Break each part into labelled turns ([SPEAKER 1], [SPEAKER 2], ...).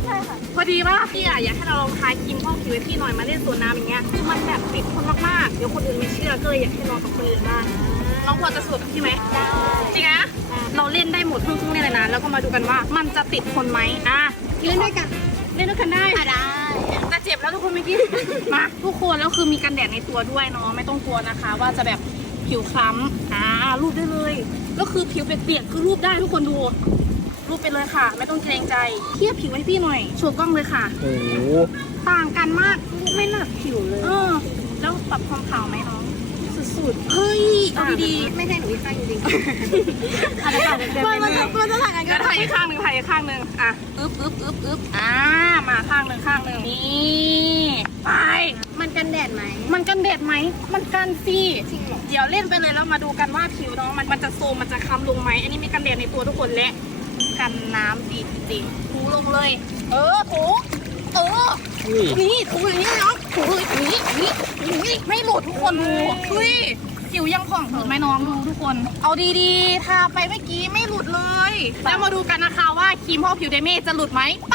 [SPEAKER 1] ใช่ค่ะ
[SPEAKER 2] พอดีป่ะพี่อยากให้เราลองทาครีมพอกผิวให้พี่หน่อยมาเล่นสวนน้ำอย่างเงี้ยคือมันแบบติดทนมากๆเดี๋ยวคนอื่นไม่เชื่อก็เลยอยากให้ลองกับคนอื่นบ้างน้องพอจะสวยกับพี่ไหมจริงนะเราเล่นได้หมดทุกๆเลยนะแล้วก็มาดูกันว่ามันจะติดทนไหม
[SPEAKER 1] เล่นด้วยกัน
[SPEAKER 2] ได้
[SPEAKER 1] ได้
[SPEAKER 2] จะเจ็บแล้วทุกคนเมื่อกี้ มาทุกคนแล้วคือมีกันแดดในตัวด้วยเนาะไม่ต้องกลัวนะคะ ว่าจะแบบผิวคล้ำรูปได้เลยก็คือผิวเปียกๆคือรูปได้ทุกคนดูรูปไปเลยค่ะ ไม่ต้องเกรงใจเทียบผิวให้พี่หน่อยโชว์กล้องเลยค่ะ
[SPEAKER 3] โอ้โห
[SPEAKER 2] ต่างกันมากไม่หนักผิวเลยแล้วปรับความขาวไหมน้องสุดๆเฮ้ยเอาดีๆ
[SPEAKER 1] ไม่ใช่หนูอีกข้างจริงๆอะไรกันมันจะถ่ายกัน
[SPEAKER 2] ก็ถ่ายอีกข้างหนึ่งอึ๊บมาข้างหนึ่งนี่ไป
[SPEAKER 1] มันกันแดดไหม
[SPEAKER 2] มันกันแดดไหมมันกันสิ
[SPEAKER 1] จริงเหรอ
[SPEAKER 2] เดี๋ยวเล่นไปเลยแล้วมาดูกันว่าผิวน้องมันจะโซมมันจะคล้ำลงไหมอันนี้มีกันแดดในตัวทุกคนและกันน้ำดีจริงๆถูลงเลยถูนี่ถูอย่างนี้น้องถูอย่างนี้ไม่หลุดทุกคนดูเฮ้ยผิวยังผ่องหลุดไหมน้องดูทุกคนเอาดีๆทาไปเมื่อกี้ไม่หลุดเลยแล้วมาดูกันนะคะว่าครีมพอกผิวเดเม่จะหลุดไหมไป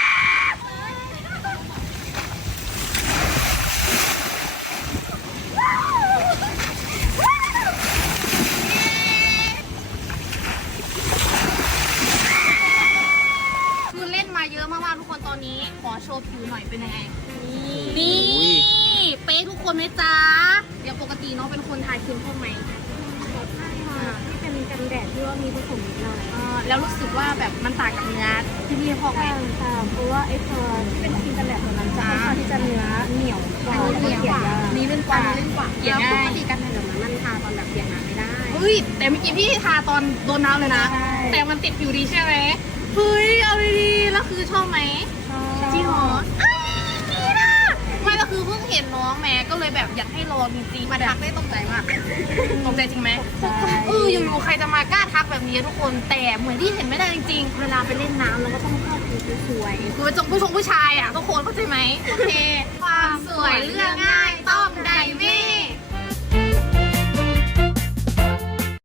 [SPEAKER 2] คือเล่นมาเยอะมากๆทุกคนตอนนี้ขอโชว์ผิวหน่อยเป็นยังไงนี่เป๊ะทุกคนไหมจ๊ะเดี๋ยวปกติน้องเป็นคนทาครีมพอกไหม
[SPEAKER 1] ที่เป็นกันแดดที่ว่ามีผสมนิดหน่อย
[SPEAKER 2] แล้วรู้สึกว่าแบบมันต่างกับเนื้อที่พี่พอกไหม
[SPEAKER 1] ค่ะเพราะว่าไอ้ตัวที่เป็นครีมกันแดดตัวนั้นจะค่อนข้างที่จะเนื้อเหนียวกว่า
[SPEAKER 2] อันนี้เหนียวกว่า
[SPEAKER 1] นี่ลื่นกว่า
[SPEAKER 2] เกลี่ย
[SPEAKER 1] แล้ว
[SPEAKER 2] ง่าย
[SPEAKER 1] ปกติกันแดดแบบนั้นมันทาตอนแบบเปียกน้ำไม่ได้
[SPEAKER 2] เฮ้ยแต่เมื่อกี้พี่ทาตอนโดนน้ำเลยนะ
[SPEAKER 1] ใช่
[SPEAKER 2] แต่มันติดผิวดีใช่ไหมเฮ้ยเอาดีๆแล้วคือชอบไหมจริงเหรอนี่นะไม่ก็คือเพิ่งเห็นน้องแม่ก็เลยแบบอยากให้ลองจริงๆมาทักได้ตรงใจมากตรงใจจริงไหมอยู่ๆใครจะมากล้าทักแบบนี้ทุกคนแต่เหมือนที่เห็นไม่ได้จริงๆ
[SPEAKER 1] เวลาไปเล่นน้ำเราก็ต้องเข้าผิวสวย
[SPEAKER 2] คือเป็นผู้ชายอ่ะทุกคนเข้าใจไหมโอเคความสวยเลือกง่าย